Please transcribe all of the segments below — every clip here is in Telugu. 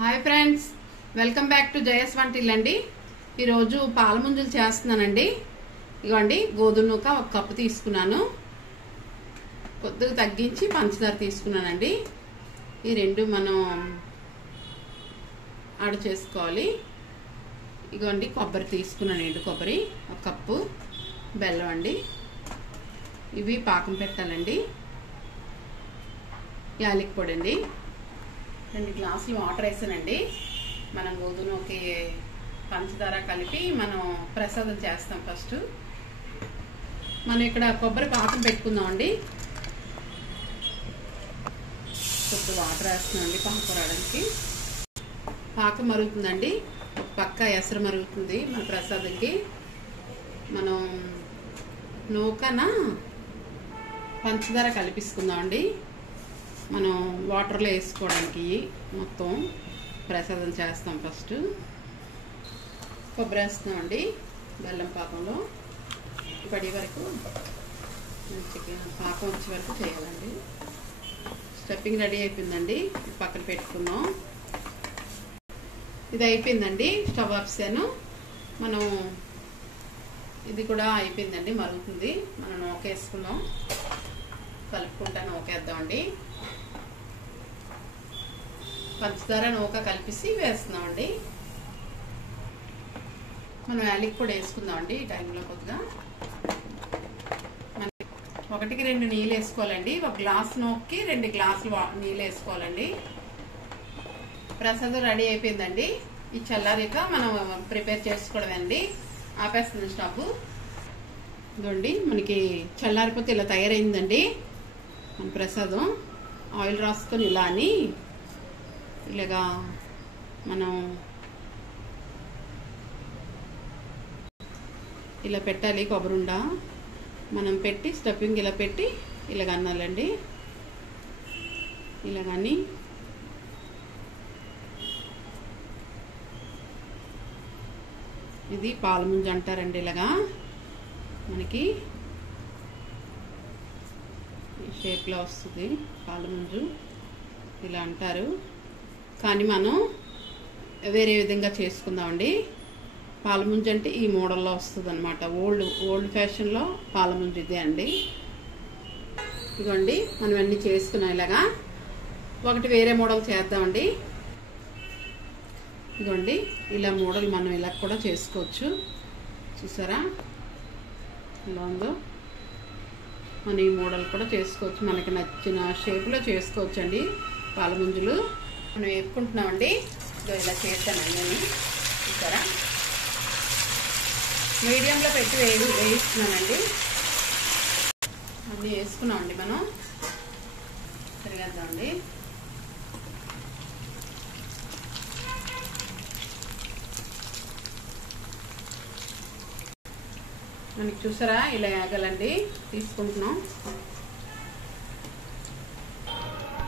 Hi friends, welcome back to Jaya స్వంటిల్లు అండి. ఈరోజు పాలముంజలు చేస్తున్నానండి. ఇగోండి, గోధుమ నూక ఒక కప్పు తీసుకున్నాను. కొద్దిగా తగ్గించి పంచదార తీసుకున్నానండి. ఈ రెండు మనం యాడ్ చేసుకోవాలి. ఇగోండి, కొబ్బరి తీసుకున్నాను, ఎండు కొబ్బరి ఒక కప్పు, బెల్లం అండి. ఇవి పాకం పెట్టాలండి. యాలకి పొడి అండి, 2 గ్లాసులు వాటర్ వేసానండి. మనం గోధుమకి పంచదార కలిపి మనం ప్రసాదం చేస్తాం. ఫస్ట్ మనం ఇక్కడ కొబ్బరి పాకం పెట్టుకుందామండి. కొద్ది వాటర్ వేస్తున్నామండి పాకం రావడానికి. పాకం మరుగుతుందండి, ఒక పక్క ఎసరు మరుగుతుంది. మన ప్రసాదంకి మనం నూకన పంచదార కలిపిసుకుందామండి. మనం వాటర్లో వేసుకోవడానికి మొత్తం ప్రసాదం చేస్తాం. ఫస్ట్ కొబ్బరి వేస్తున్నామండి బెల్లం పాకంలో. పడి వరకు మంచిగా పాకం వచ్చే వరకు చేయాలండి. స్టఫింగ్ రెడీ అయిపోయిందండి, పక్కన పెట్టుకున్నాం. ఇది అయిపోయిందండి, స్టవ్ ఆఫ్సాను. మనం ఇది కూడా అయిపోయిందండి, మరుగుతుంది. మనం నూక వేసుకుందాం, కలుపుకుంటా నూకేద్దామండి. పంచదార నూక కలిపేసి వేస్తున్నామండి. మనం యాలకి పొడి వేసుకుందామండి. ఈ టైంలో కొద్దిగా 1కి 2 నీళ్ళు వేసుకోవాలండి. 1 గ్లాస్ నూకకి 2 గ్లాసులు నీళ్ళు వేసుకోవాలండి. ప్రసాదం రెడీ అయిపోయిందండి. ఈ చల్లారిక మనం ప్రిపేర్ చేసుకోవడమేనండి. ఆపేస్తుంది స్టవ్. ఇదండి, మనకి చల్లారిపోతే ఇలా తయారైందండి మన ప్రసాదం. ఆయిల్ రాసుకొని ఇలా అని ఇలాగా మనం ఇలా పెట్టాలి. కొబ్బరుండ మనం పెట్టి స్టఫింగ్ ఇలా పెట్టి ఇలాగ అన్నాలండి. ఇలాగని ఇది పాలముంజ అంటారండి. ఇలాగా మనకి ఈ షేప్లో వస్తుంది పాలముంజు, ఇలా అంటారు. కానీ మనం వేరే విధంగా చేసుకుందామండి. పాలముంజు అంటే ఈ మోడల్లో వస్తుంది అనమాట. ఓల్డ్ ఫ్యాషన్లో పాలముంజు ఇదే అండి. ఇదిగోండి, మనం అన్నీ చేసుకున్నాం. ఇలాగా ఒకటి వేరే మోడల్ చేద్దామండి. ఇదిగోండి, ఇలా మోడల్ మనం ఇలా కూడా చేసుకోవచ్చు. చూసారా ఎలా ఉందో? మనం ఈ మోడల్ కూడా చేసుకోవచ్చు, మనకి నచ్చిన షేప్లో చేసుకోవచ్చు అండి. పాలముంజలు మనం వేపుకుంటున్నామండి. ఇలా చేస్తానండి నేను. చూసారా, మీడియంలో పెట్టి వేయిస్తున్నానండి. అన్నీ వేసుకున్నామండి. మనం తిరిగేద్దామండి. మనకి చూసారా ఇలా వేగాలండి. తీసుకుంటున్నాం,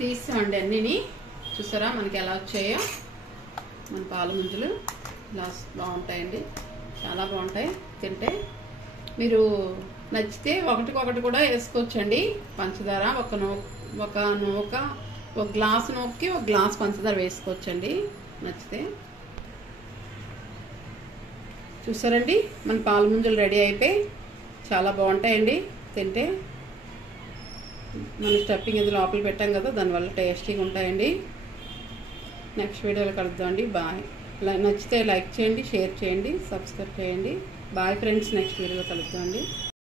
తీసామండి అన్నీని. చూసారా మనకి ఎలా వచ్చాయో మన పాలముంజలు. ఇలా బాగుంటాయండి, చాలా బాగుంటాయి తింటే. మీరు నచ్చితే ఒకటికొకటి కూడా వేసుకోవచ్చండి. పంచదార ఒక గ్లాసు నూకకి 1 గ్లాస్ పంచదార వేసుకోవచ్చండి నచ్చితే. చూసారండి, మన పాలముంజలు రెడీ అయిపోయి చాలా బాగుంటాయండి తింటే. మనం స్టఫింగ్ ఇది లోపల పెట్టాం కదా, దానివల్ల టేస్టీగా ఉంటాయండి. నెక్స్ట్ వీడియోలో కలుద్దామండి. బాయ్. నచ్చితే లైక్ చేయండి, షేర్ చేయండి, సబ్స్క్రైబ్ చేయండి. బాయ్ ఫ్రెండ్స్, నెక్స్ట్ వీడియోలో కలుద్దామండి.